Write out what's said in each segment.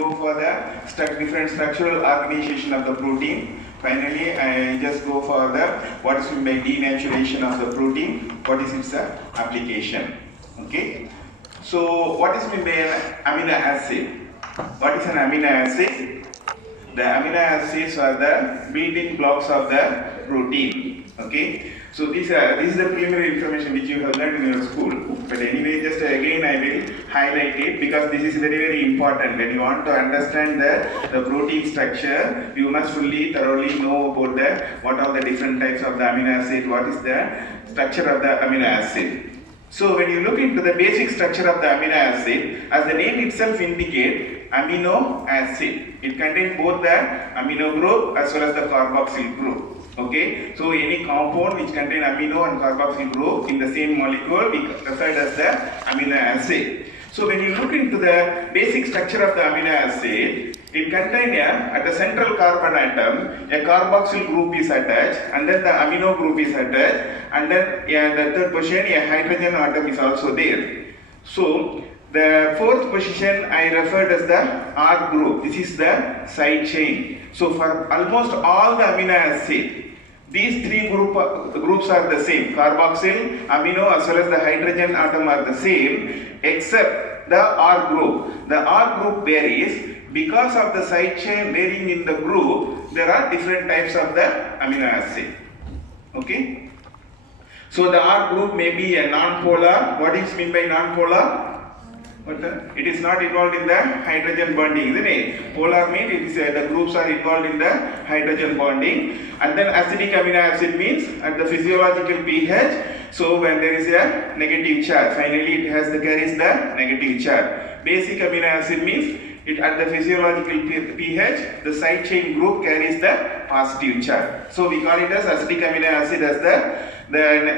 go for the different structural organization of the protein. Finally, I just go for the what is meant by denaturation of the protein, what is its application. Okay. So what is meant by an amino acid? What is an amino acid? The amino acids are the building blocks of the protein. Okay. So this is the preliminary information which you have learned in your school. But anyway, just again I will highlight it because this is very important. When you want to understand the protein structure, you must thoroughly know about what are the different types of the amino acid, what is the structure of the amino acid. So when you look into the basic structure of the amino acid, as the name itself indicates, amino acid. It contains both the amino group as well as the carboxyl group. Okay, so any compound which contains amino and carboxyl group in the same molecule we refer as the amino acid. So when you look into the basic structure of the amino acid, it contains at the central carbon atom, a carboxyl group is attached, and then the amino group is attached, and then the third position, a hydrogen atom is also there. So the fourth position I referred as the R group. This is the side chain. So for almost all the amino acid, these three groups are the same. Carboxyl, amino as well as the hydrogen atom are the same except the R group. The R group varies because of the side chain varying in the group. There are different types of the amino acid. Okay. So the R group may be a non-polar. What is meant by non-polar? It is not involved in the hydrogen bonding, isn't it? Polar means it is the groups are involved in the hydrogen bonding. And then acidic amino acid means at the physiological pH. So when there is a negative charge, finally it carries the negative charge. Basic amino acid means it at the physiological pH, the side chain group carries the positive charge. So we call it as acidic amino acid as the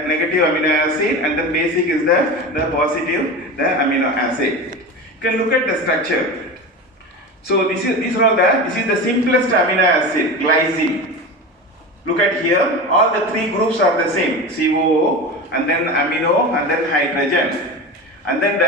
negative amino acid, and then basic is the positive, the amino acid. You can look at the structure. So this is the simplest amino acid, glycine. Look at here, all the three groups are the same, COO, and then amino, and then hydrogen. And then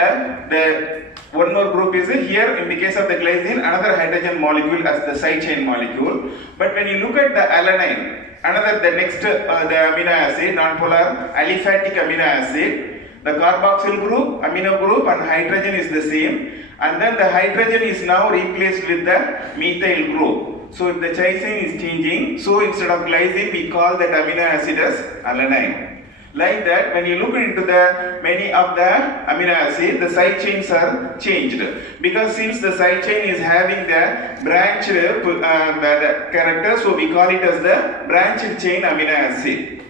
the one more group is here in the case of the glycine, another hydrogen molecule as the side chain molecule. But when you look at the alanine, the next the amino acid, non-polar aliphatic amino acid, the carboxyl group, amino group and hydrogen is the same, and then the hydrogen is now replaced with the methyl group. So the chain is changing, so instead of glycine we call that amino acid as alanine. Like that, when you look into the many of the amino acid, the side chains are changed because since the side chain is having the branched character, so we call it as the branched chain amino acid.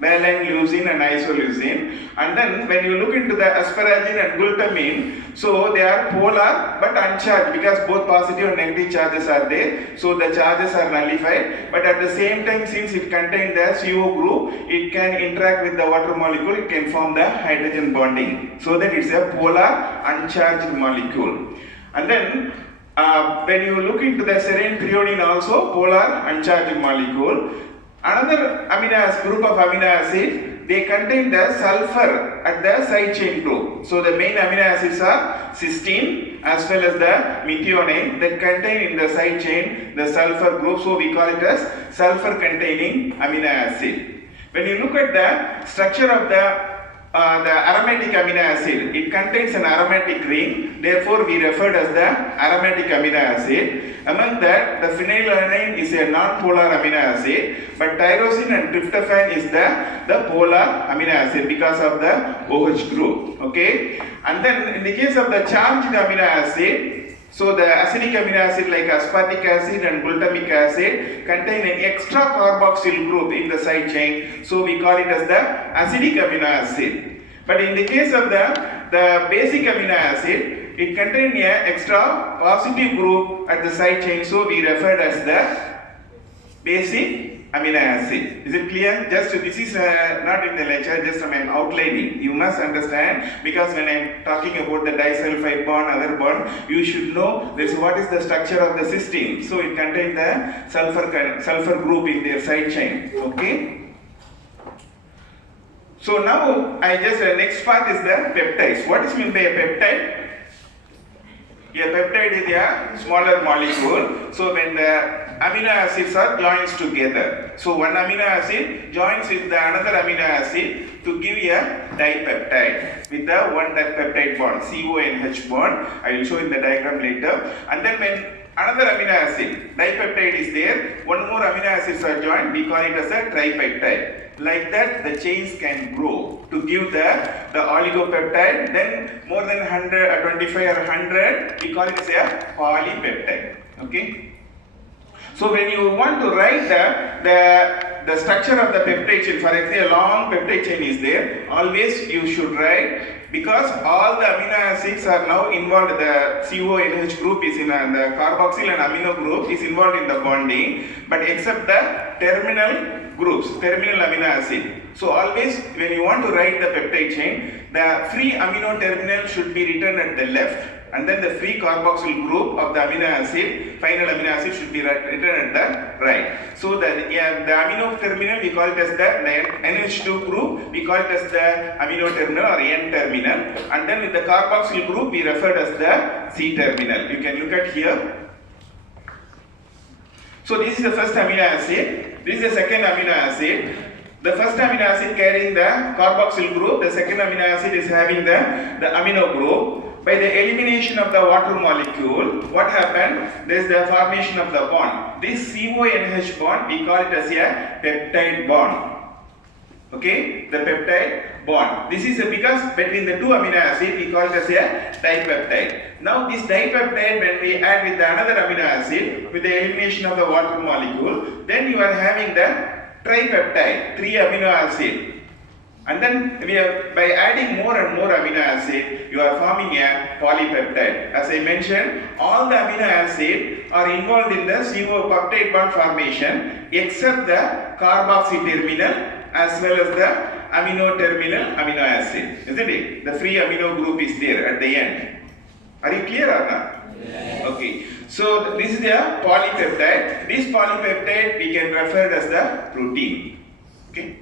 Valine, leucine and isoleucine. And then when you look into the asparagine and glutamine, so they are polar but uncharged because both positive and negative charges are there. So the charges are nullified, but at the same time since it contains the CO group, it can interact with the water molecule, it can form the hydrogen bonding. So that it's a polar uncharged molecule. And then when you look into the serine threonine also polar uncharged molecule. Another group of amino acids, they contain the sulfur at the side chain group. So the main amino acids are cysteine as well as the methionine that contain in the side chain the sulfur group. So we call it as sulfur containing amino acid. When you look at the structure of the aromatic amino acid, it contains an aromatic ring, therefore we referred as the aromatic amino acid. Among that, the phenylalanine is a non-polar amino acid, but tyrosine and tryptophan is the polar amino acid because of the OH group. Okay, and then in the case of the charged amino acid, so the acidic amino acid like aspartic acid and glutamic acid contain an extra carboxyl group in the side chain, so we call it as the acidic amino acid. But in the case of the basic amino acid, it contains an extra positive group at the side chain, so we refer as the basic amino acid. Is it clear? Just this is not in the lecture, just I am outlining. You must understand because when I am talking about the disulfide bond, other bond, you should know this what is the structure of the cysteine. So it contains the sulfur group in their side chain. Okay. So now I just next part is the peptides. What is meant by a peptide? A peptide is a smaller molecule. So when the amino acids are joined together, so one amino acid joins with the another amino acid to give a dipeptide with the one peptide bond, CONH bond. I will show in the diagram later. And then when another amino acid, dipeptide is there, one more amino acids are joined, we call it as a tripeptide. Like that, the chains can grow to give the oligopeptide. Then more than 100, 25 or 100, we call it as a polypeptide. Okay. So when you want to write the structure of the peptide chain, for example, a long peptide chain is there, always you should write, because all the amino acids are now involved, the CONH group is in the carboxyl and amino group is involved in the bonding, but except the terminal groups, terminal amino acid. So always when you want to write the peptide chain, the free amino terminal should be written at the left, and then the free carboxyl group of the amino acid, final amino acid, should be written at the right. So the amino terminal, we call it as the NH2 group, we call it as the amino terminal or N terminal, and then with the carboxyl group we referred as the C terminal. You can look at here. So this is the first amino acid, this is the second amino acid. The first amino acid carrying the carboxyl group, the second amino acid is having the amino group. By the elimination of the water molecule, what happened? There is the formation of the bond. This CONH bond, we call it as a peptide bond. Okay, the peptide bond. This is because between the two amino acids, we call it as a dipeptide. Now this dipeptide, when we add with another amino acid, with the elimination of the water molecule, then you are having the tripeptide, 3 amino acid. And then by adding more and more amino acid, you are forming a polypeptide. As I mentioned, all the amino acid are involved in the CO peptide bond formation except the carboxy terminal as well as the amino terminal amino acid, isn't it? The free amino group is there at the end. Are you clear or not? Yes. Okay. So this is the polypeptide. This polypeptide we can refer as the protein. Okay.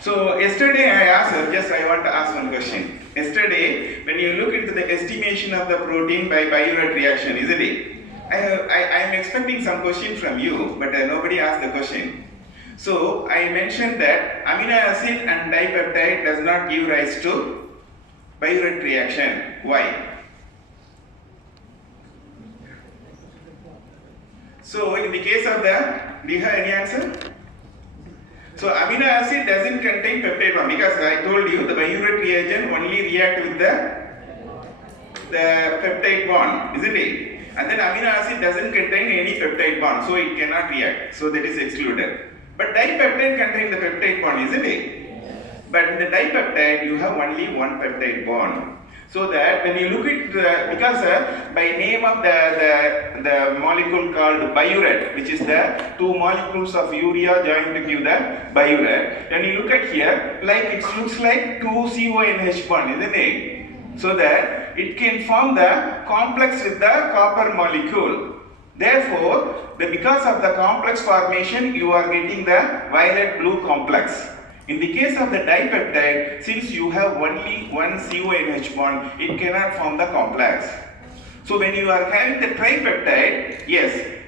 So yesterday I asked, I want to ask one question. Yesterday, when you look into the estimation of the protein by Biuret reaction, isn't it? I am expecting some question from you, but nobody asked the question. So I mentioned that amino acid and dipeptide does not give rise to Biuret reaction. Why? So in the case of do you have any answer? So amino acid doesn't contain peptide bond, because I told you the Biuret reagent only react with the peptide bond, isn't it? And then amino acid doesn't contain any peptide bond, so it cannot react. So that is excluded. But dipeptide contains the peptide bond, isn't it? But in the dipeptide you have only one peptide bond. So that when you look at because by name of the molecule called Biuret, which is the 2 molecules of urea joined to give the Biuret. When you look at here, like it looks like 2 CONH bond, isn't it? So that it can form the complex with the copper molecule. Therefore, because of the complex formation, you are getting the violet-blue complex. In the case of the dipeptide, since you have only one CONH bond, it cannot form the complex. So when you are having the tripeptide, yes,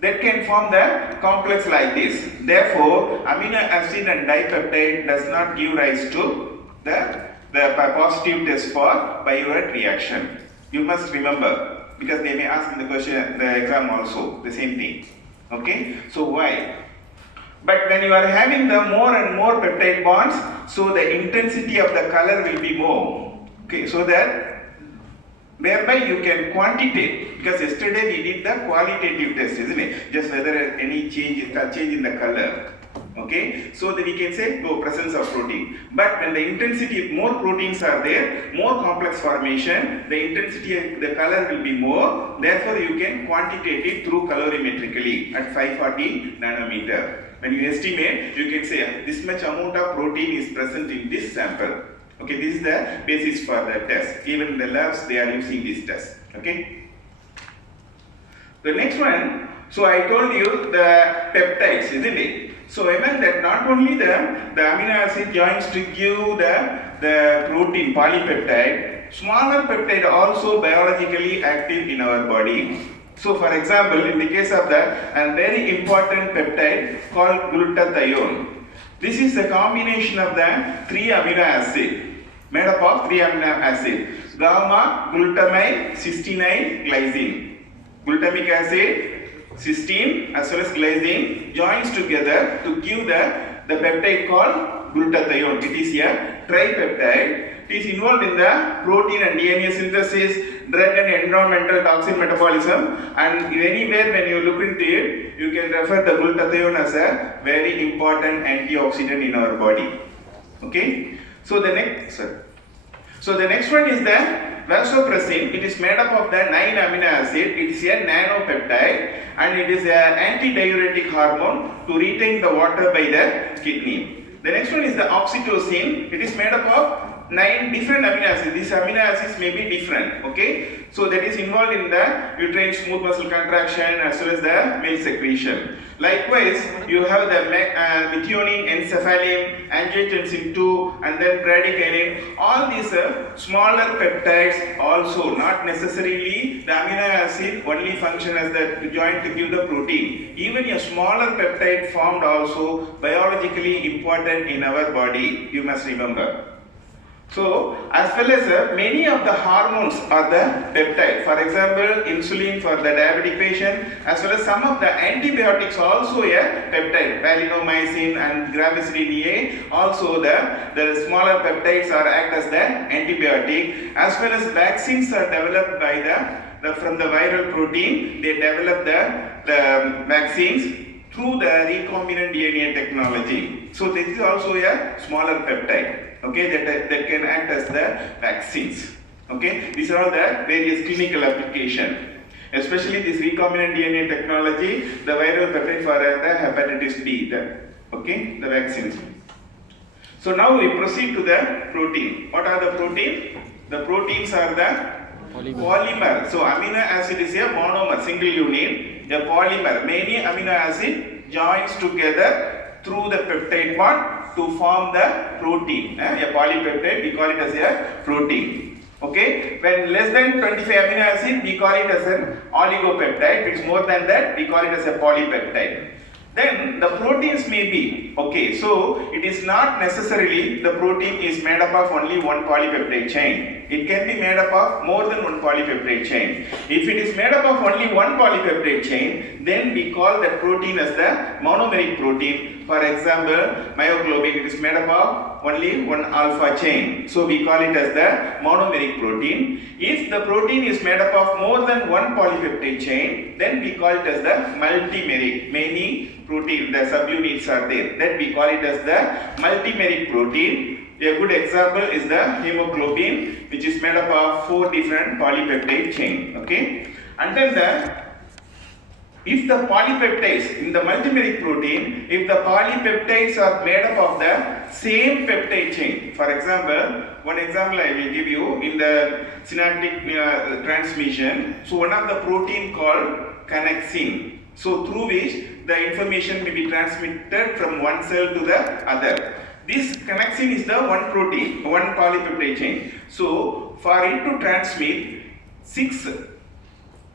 that can form the complex like this. Therefore, amino acid and dipeptide does not give rise to the positive test for Biuret reaction. You must remember, because they may ask in the question, the exam also, the same thing. Okay, so why? But when you are having the more and more peptide bonds, so the intensity of the color will be more. Okay, so that thereby you can quantitate, because yesterday we did the qualitative test, isn't it? Just whether any change in the color. Okay, so that we can say presence of protein. But when the intensity, more proteins are there, more complex formation, the intensity of the color will be more. Therefore, you can quantitate it through colorimetrically at 540 nanometer. When you estimate, you can say this much amount of protein is present in this sample. Okay, this is the basis for the test. Even in the labs, they are using this test. Okay. The next one. So I told you the peptides, isn't it? So among that, not only the amino acid joins to give the protein polypeptide, smaller peptide also biologically active in our body. So for example, in the case of a very important peptide called glutathione. This is a combination of the 3 amino acids, made up of 3 amino acids, gamma, glutamine, cysteine, glycine. Glutamic acid, cysteine as well as glycine joins together to give the peptide called glutathione. It is a tripeptide. It is involved in the protein and DNA synthesis, drug and environmental toxin metabolism, and anywhere when you look into it, you can refer the glutathione as a very important antioxidant in our body. Okay? So the next one is the vasopressin. It is made up of the 9 amino acid. It is a nanopeptide and it is an antidiuretic hormone to retain the water by the kidney. The next one is the oxytocin. It is made up of 9 different amino acids. These amino acids may be different, okay? So that is involved in the uterine smooth muscle contraction as well as the milk secretion. Likewise, you have the methionine, encephalin, angiotensin 2 and then bradykinin. All these smaller peptides also, not necessarily the amino acid only function as the joint to give the protein. Even a smaller peptide formed also biologically important in our body, you must remember. So, as well as many of the hormones are the peptide. For example, insulin for the diabetic patient, as well as some of the antibiotics also a peptide. Valinomycin and gramicidin A, also the smaller peptides are act as the antibiotic. As well as vaccines are developed by from the viral protein. They develop the vaccines through the recombinant DNA technology. So this is also a smaller peptide. Okay, that can act as the vaccines. Okay, these are all the various clinical applications. Especially this recombinant DNA technology, the viral peptide for the hepatitis B, the vaccines. So now we proceed to the protein. What are the proteins? The proteins are the polymer. So amino acid is a monomer, single unit. A polymer, many amino acid joins together through the peptide bond to form the protein. A polypeptide, we call it as a protein. Okay, when less than 25 amino acid, we call it as an oligopeptide. If it's more than that, we call it as a polypeptide. Then the proteins may be, okay, so it is not necessarily the protein is made up of only one polypeptide chain. It can be made up of more than one polypeptide chain. If it is made up of only one polypeptide chain, then we call that protein as the monomeric protein. For example, myoglobin, it is made up of only one alpha chain. So we call it as the monomeric protein. If the protein is made up of more than one polypeptide chain, then we call it as the multimeric. Many protein, the subunits are there. Then we call it as the multimeric protein. A good example is the hemoglobin, which is made up of 4 different polypeptide chain. Okay, and then if the polypeptides in the multimeric protein, if the polypeptides are made up of the same peptide chain, for example, one example I will give you in the synaptic transmission. So one of the protein called connexin. So through which the information may be transmitted from one cell to the other. This connexin is the one protein, one polypeptide chain. So for it to transmit, 6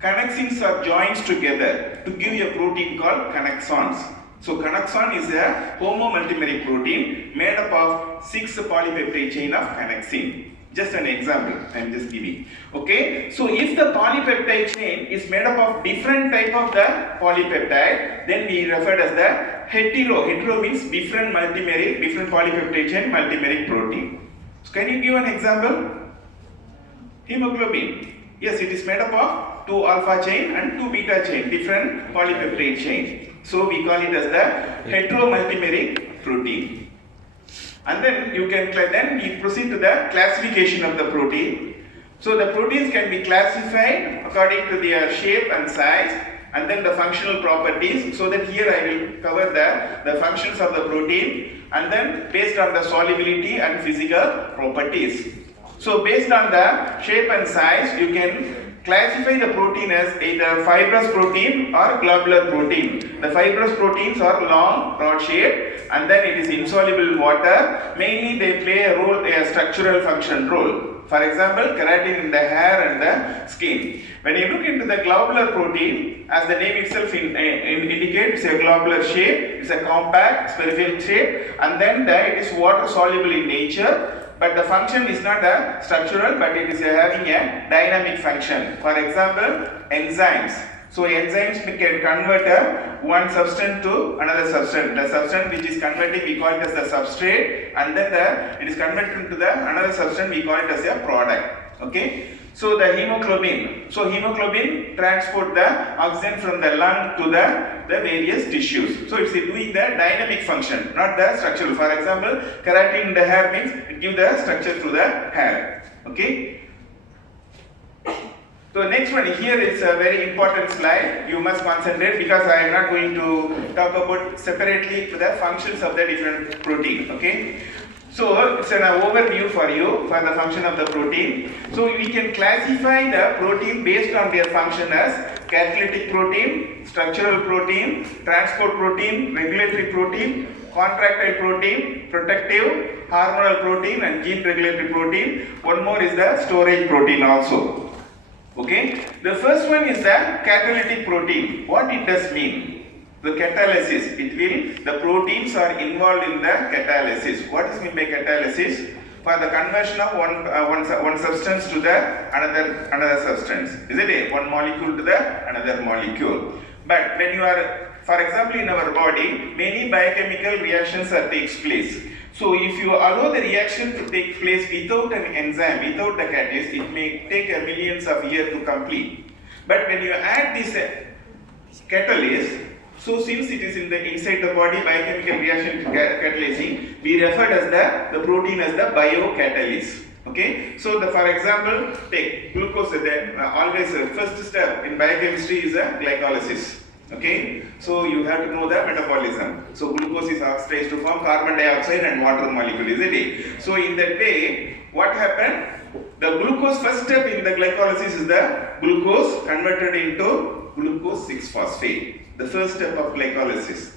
connexins are joined together to give a protein called connexons. So connexon is a homomultimeric protein made up of 6 polypeptide chain of connexin. Just an example I am just giving. Okay, so if the polypeptide chain is made up of different type of the polypeptide, then we refer as the hetero. Hetero means different multimeric, different polypeptide chain multimeric protein. So can you give an example? Hemoglobin. Yes, it is made up of 2 alpha chain and 2 beta chain, different polypeptide chain. So we call it as the heteromultimeric protein. And then we proceed to the classification of the protein. So the proteins can be classified according to their shape and size, and then the functional properties. So that here I will cover the functions of the protein, and then based on the solubility and physical properties. So based on the shape and size, you can classify the protein as either fibrous protein or globular protein. The fibrous proteins are long, rod shaped, and then it is insoluble in water. Mainly they play a structural function role. For example, keratin in the hair and the skin. When you look into the globular protein, as the name itself indicates, it's a globular shape, it's a compact spherical shape, and then it is water soluble in nature. But the function is not a structural, but it is having a dynamic function. For example, enzymes. So enzymes can convert one substance to another substance. The substance which is converting, we call it as the substrate, and then it is converted into the another substance, we call it as a product. Okay. So the hemoglobin. So hemoglobin transport the oxygen from the lung to the various tissues. So it's doing the dynamic function, not the structural. For example, keratin in the hair means it gives the structure to the hair. Okay. So next one, here is a very important slide. You must concentrate because I am not going to talk about separately the functions of the different protein. Okay. So it's an overview for you for the function of the protein. So we can classify the protein based on their function as catalytic protein, structural protein, transport protein, regulatory protein, contractile protein, protective, hormonal protein, and gene regulatory protein. One more is the storage protein also. Okay, the first one is the catalytic protein. What it does mean? The catalysis, the proteins are involved in the catalysis. What is meant by catalysis? For the conversion of one substance to the another substance. Isn't it? One molecule to the another molecule. But when you are, for example, in our body, many biochemical reactions takes place. So if you allow the reaction to take place without an enzyme, without the catalyst, it may take millions of years to complete. But when you add this catalyst, so since it is inside the body, biochemical reaction catalyzing, we refer as the protein as the biocatalyst. Okay, so for example, take glucose. Then always first step in biochemistry is glycolysis. Okay, so you have to know the metabolism. So glucose is oxidized to form carbon dioxide and water molecule, isn't it? So in that way, what happened? The glucose first step in the glycolysis is the glucose converted into glucose 6-phosphate. The first step of glycolysis.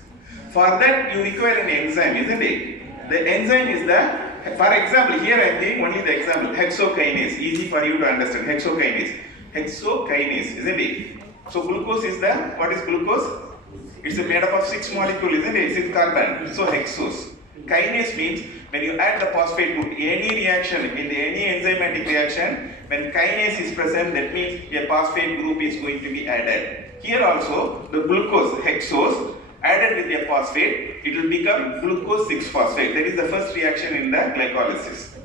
For that you require an enzyme, isn't it? The enzyme is for example, here I am giving only the example, hexokinase. Easy for you to understand. Hexokinase, isn't it? So glucose is what is glucose? It's made up of 6 molecules, isn't it? 6 carbon. So hexose. Kinase means when you add the phosphate group, any reaction, in any enzymatic reaction, when kinase is present, that means a phosphate group is going to be added. Here also, the glucose, hexose, added with a phosphate, it will become glucose 6-phosphate. That is the first reaction in the glycolysis.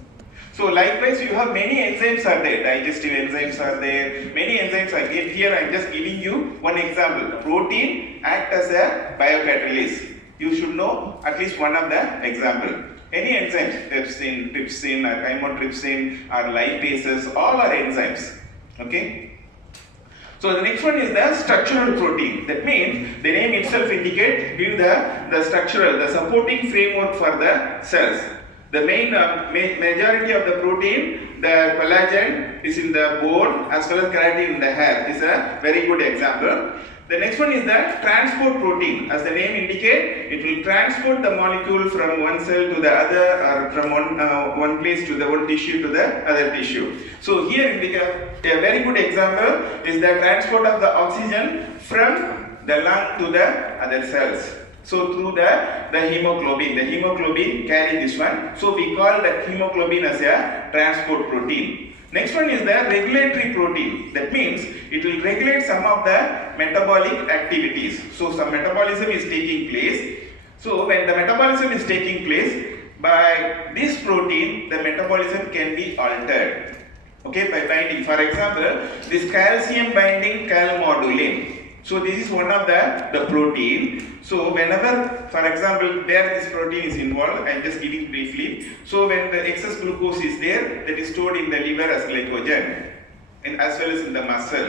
So likewise, you have many enzymes are there, digestive enzymes are there, many enzymes are there. Here I am just giving you one example. Protein act as a biocatalyst. You should know at least one of the example. Any enzymes, trypsin, or chymotrypsin, or lipases, all are enzymes. Okay. So the next one is the structural protein. That means the name itself indicates give the structural, the supporting framework for the cells. The majority of the protein, the collagen is in the bone as well as keratin in the hair. This is a very good example. The next one is the transport protein. As the name indicates, it will transport the molecule from one cell to the other, or from one place to the one tissue to the other tissue. So here a very good example is the transport of the oxygen from the lung to the other cells. So through the hemoglobin carry this one. So we call the hemoglobin as a transport protein. Next one is the regulatory protein. That means it will regulate some of the metabolic activities. So some metabolism is taking place. So when the metabolism is taking place, by this protein, the metabolism can be altered. Okay, by binding. For example, this calcium binding calmodulin. So this is one of the protein. So whenever, for example, this protein is involved, I am just giving briefly. So when the excess glucose is there, that is stored in the liver as glycogen, and as well as in the muscle.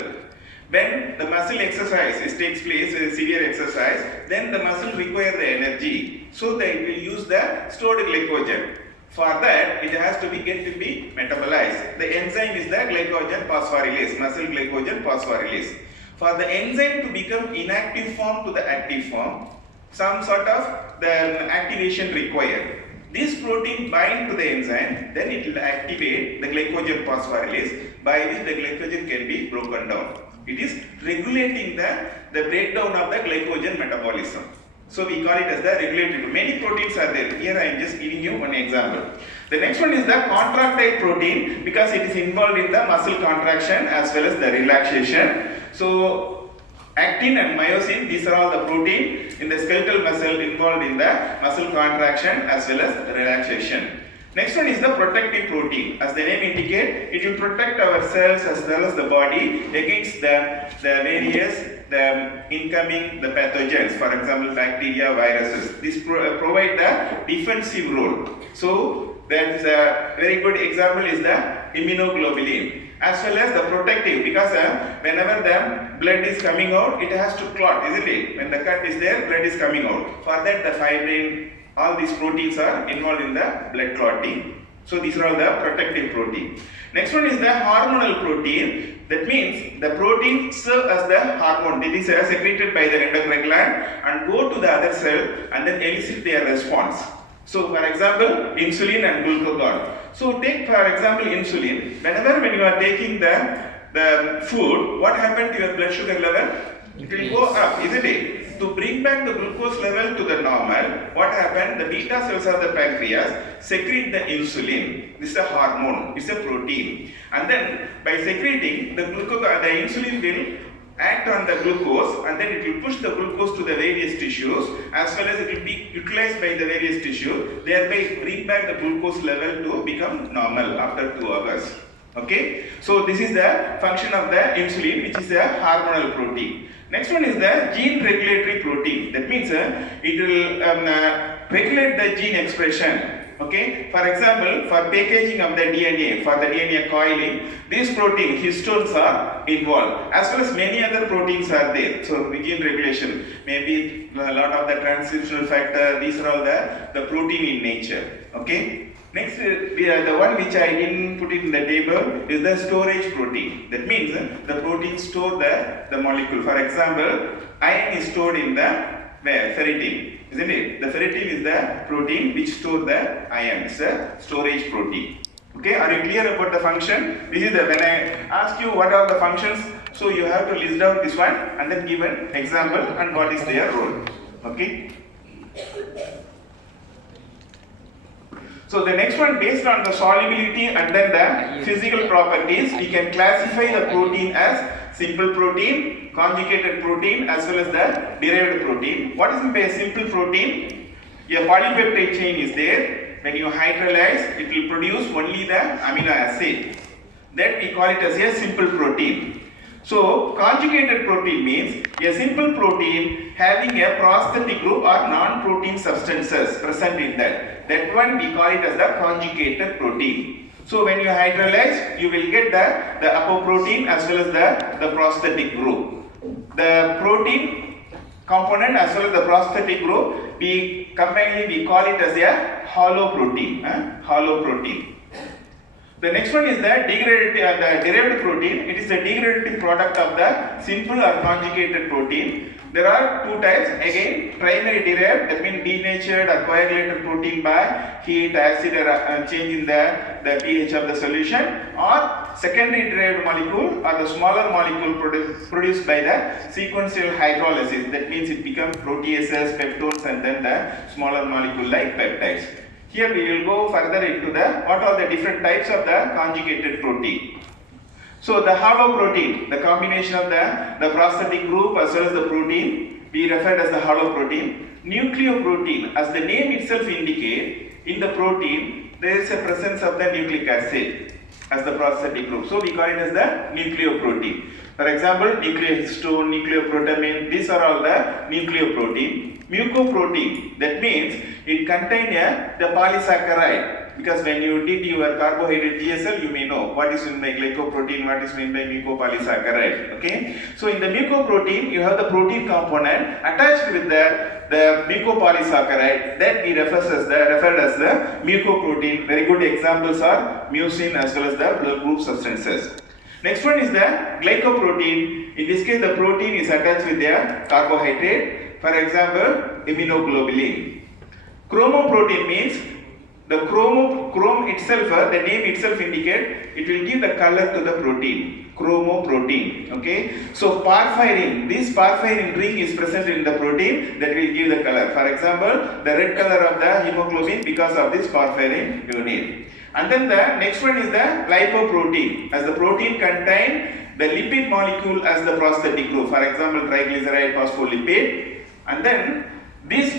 When the muscle exercise takes place, severe exercise, then the muscle require the energy. So they will use the stored glycogen. For that, it has to get to be metabolized. The enzyme is the glycogen phosphorylase, muscle glycogen phosphorylase. For the enzyme to become inactive form to the active form, some sort of the activation required. This protein bind to the enzyme, then it will activate the glycogen phosphorylase, by which the glycogen can be broken down. It is regulating the breakdown of the glycogen metabolism. So we call it as the regulatory. Many proteins are there. Here I am just giving you one example. The next one is the contractile protein, because it is involved in the muscle contraction as well as the relaxation. So actin and myosin, these are all the protein in the skeletal muscle involved in the muscle contraction as well as relaxation. Next one is the protective protein. As the name indicates, it will protect our cells as well as the body against the various incoming pathogens, for example bacteria, viruses. This provide the defensive role. So that is a very good example is the immunoglobulin, as well as the protective, because whenever the blood is coming out, it has to clot, isn't it? When the cut is there, blood is coming out. For that, the fibrin, all these proteins are involved in the blood clotting. So these are all the protective protein. Next one is the hormonal protein. That means the protein serve as the hormone. It is secreted by the endocrine gland and go to the other cell and then elicit their response. So for example, insulin and glucagon. So take for example insulin. When you are taking the food, what happened to your blood sugar level? It will go up, isn't it? To bring back the glucose level to the normal, what happened? The beta cells of the pancreas secrete the insulin. This is a hormone, it's a protein. And then by secreting, the insulin will act on the glucose, and then it will push the glucose to the various tissues, as well as it will be utilized by the various tissues, thereby bring back the glucose level to become normal after 2 hours. Okay, so this is the function of the insulin, which is a hormonal protein. Next one is the gene regulatory protein. That means it will regulate the gene expression. Okay, for example, for packaging of the DNA, for the DNA coiling, these protein histones are involved, as well as many other proteins are there. So gene regulation, maybe a lot of the transcriptional factor, these are all the protein in nature. Okay. Next, the one which I didn't put it in the table is the storage protein. That means the protein store the molecule. For example, iron is stored in the ferritin, isn't it? The ferritin is the protein which store the iron. It's a storage protein. Okay, are you clear about the function? This is when I ask you what are the functions, so you have to list down this one and then give an example and what is their role. Okay. So the next one, based on the solubility and then the physical properties, we can classify the protein as simple protein, conjugated protein, as well as the derived protein. What is meant by a simple protein? A polypeptide chain is there. When you hydrolyze, it will produce only the amino acid. That we call it as a simple protein. So conjugated protein means a simple protein having a prosthetic group or non-protein substances present in that. That one we call it as the conjugated protein. So when you hydrolyze, you will get the apoprotein as well as the prosthetic group. The protein component as well as the prosthetic group, we call it as a hollow protein. Hollow protein. The next one is the derived protein. It is the derivative product of the simple or conjugated protein. There are two types. Again, primary derived, that means denatured or coagulated protein by heat, acid, or change in the pH of the solution, or secondary derived molecule or the smaller molecule produced by the sequential hydrolysis. That means it becomes proteases, peptones, and then the smaller molecule like peptides. Here we will go further into what are the different types of the conjugated protein. So the hollow protein, the combination of the prosthetic group as well as the protein, we refer as the hollow protein. Nucleoprotein, as the name itself indicates, in the protein there is a presence of the nucleic acid as the prosthetic group. So we call it as the nucleoprotein. For example, nucleohistone, nucleoprotamine, these are all the nucleoprotein. Mucoprotein, that means it contains the polysaccharide, because when you did your carbohydrate GSL, you may know what is meant by glycoprotein, what is meant by mucopolysaccharide. Okay, so in the mucoprotein, you have the protein component attached with the mucopolysaccharide, that we referred as the mucoprotein. Very good examples are mucin as well as the blood group substances. Next one is the glycoprotein. In this case, the protein is attached with their carbohydrate. For example, immunoglobulin. Chromoprotein means the chrome itself, the name itself indicate, it will give the color to the protein, chromoprotein. Okay, so porphyrin, this porphyrin ring is present in the protein that will give the color. For example, the red color of the hemoglobin because of this porphyrin unit. And then the next one is the lipoprotein, as the protein contain the lipid molecule as the prosthetic group. For example, triglyceride, phospholipid, and then this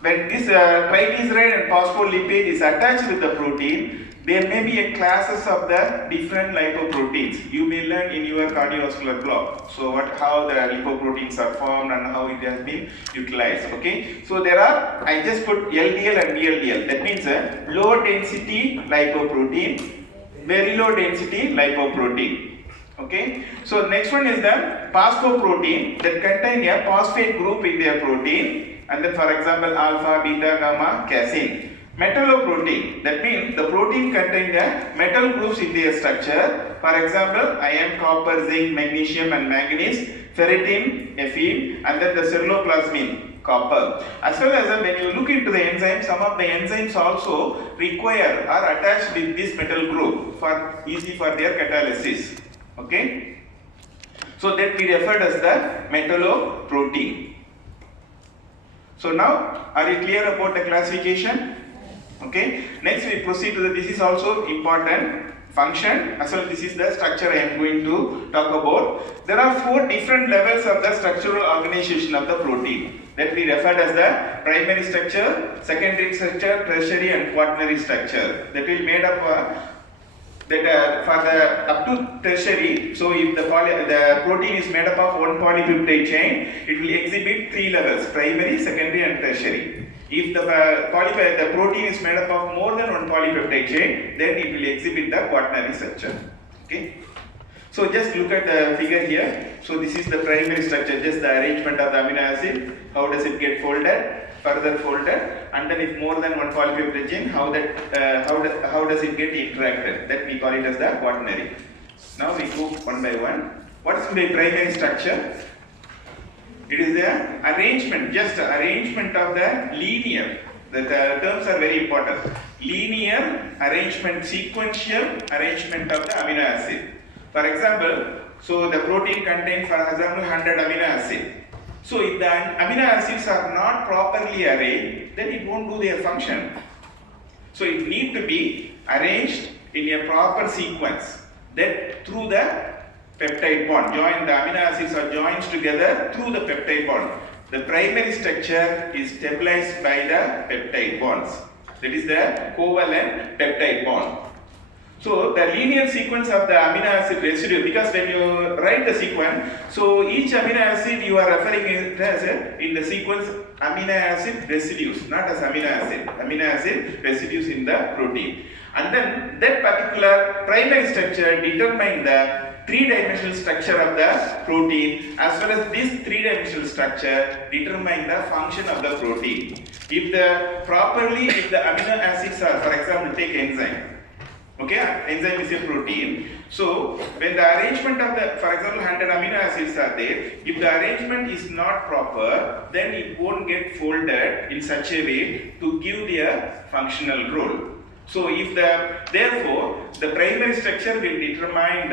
when this triglyceride and phospholipid is attached with the protein, there may be a classes of the different lipoproteins. You may learn in your cardiovascular block. So how the lipoproteins are formed and how it has been utilized. Okay. So there are, I just put LDL and VLDL. That means low density lipoprotein, very low density lipoprotein. Okay. So next one is the phosphoprotein that contain a phosphate group in their protein. And then for example alpha, beta, gamma, casein. Metalloprotein, that means the protein contain the metal groups in their structure. For example, iron, copper, zinc, magnesium and manganese, ferritin, Fe, and then the ceruloplasmin, copper. As well as when you look into the enzymes, some of the enzymes also require or attached with this metal group for easy for their catalysis. Okay, so that we referred as the metalloprotein. So now, are you clear about the classification? Okay. Next we proceed to the, this is also important, function, as well this is the structure I am going to talk about. There are 4 different levels of the structural organization of the protein that we referred as the primary structure, secondary structure, tertiary and quaternary structure. That will made up for the up to tertiary. So if the protein is made up of one polypeptide chain, it will exhibit 3 levels: primary, secondary and tertiary. If the protein is made up of more than one polypeptide chain, then it will exhibit the quaternary structure. Okay. So just look at the figure here. So this is the primary structure, just the arrangement of the amino acid. How does it get folded? Further folded, and then if more than one polypeptide chain, how does it get interacted? That we call it as the quaternary. Now we go one by one. What is the primary structure? It is the arrangement, just arrangement of the linear. The terms are very important. Linear arrangement, sequential arrangement of the amino acid. For example, so the protein contains, for example, 100 amino acid. So if the amino acids are not properly arranged, then it won't do their function. So it needs to be arranged in a proper sequence. That through the peptide bond, the amino acids are joined together through the peptide bond. The primary structure is stabilized by the peptide bonds. That is the covalent peptide bond. So the linear sequence of the amino acid residue, because when you write the sequence, so each amino acid you are referring it as in the sequence amino acid residues, not as amino acid residues in the protein. And then that particular primary structure determines the 3-dimensional structure of the protein, as well as this 3-dimensional structure determine the function of the protein. If the amino acids are, for example, take enzyme. Okay, enzyme is a protein. So when the arrangement of the, for example, 100 amino acids are there, if the arrangement is not proper, then it won't get folded in such a way to give their functional role. So if therefore the primary structure will determine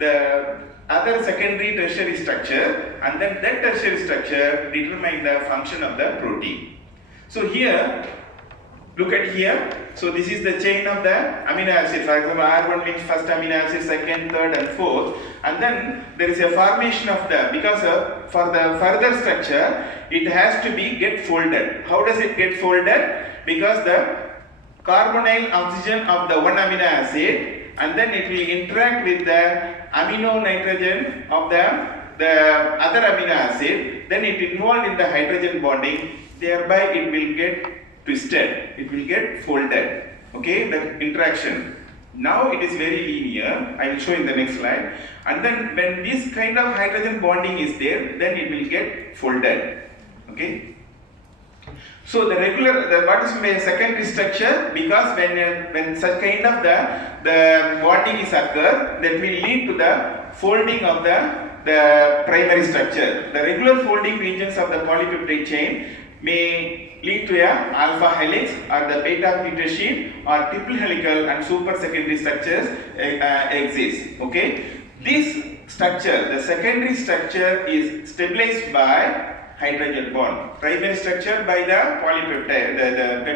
the other secondary tertiary structure, and then that tertiary structure determine the function of the protein. So here, look at here. So this is the chain of the amino acid. For example, R1 means first amino acid, second, third and fourth. And then there is a formation of because for the further structure, it has to be get folded. How does it get folded? Because the carbonyl oxygen of the one amino acid, and then it will interact with the amino nitrogen of the other amino acid. Then it involved in the hydrogen bonding. Thereby it will get twisted, it will get folded. Okay, the interaction. Now it is very linear. I will show in the next slide. And then when this kind of hydrogen bonding is there, then it will get folded. Okay. So the what is the secondary structure? Because when such kind of the bonding is occur, that will lead to the folding of the primary structure. The regular folding regions of the polypeptide chain may lead to a alpha helix or the beta theta sheet or triple helical and super secondary structures exist. Okay, this structure, the secondary structure is stabilized by hydrogen bond. Primary structure by the polypeptide, the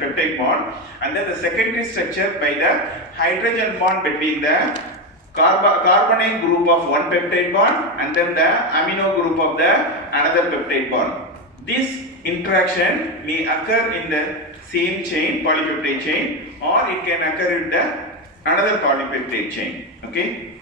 peptide bond, and then the secondary structure by the hydrogen bond between the carbonyl group of one peptide bond and then the amino group of the another peptide bond. This interaction may occur in the same chain, polypeptide chain, or it can occur in the another polypeptide chain. Okay.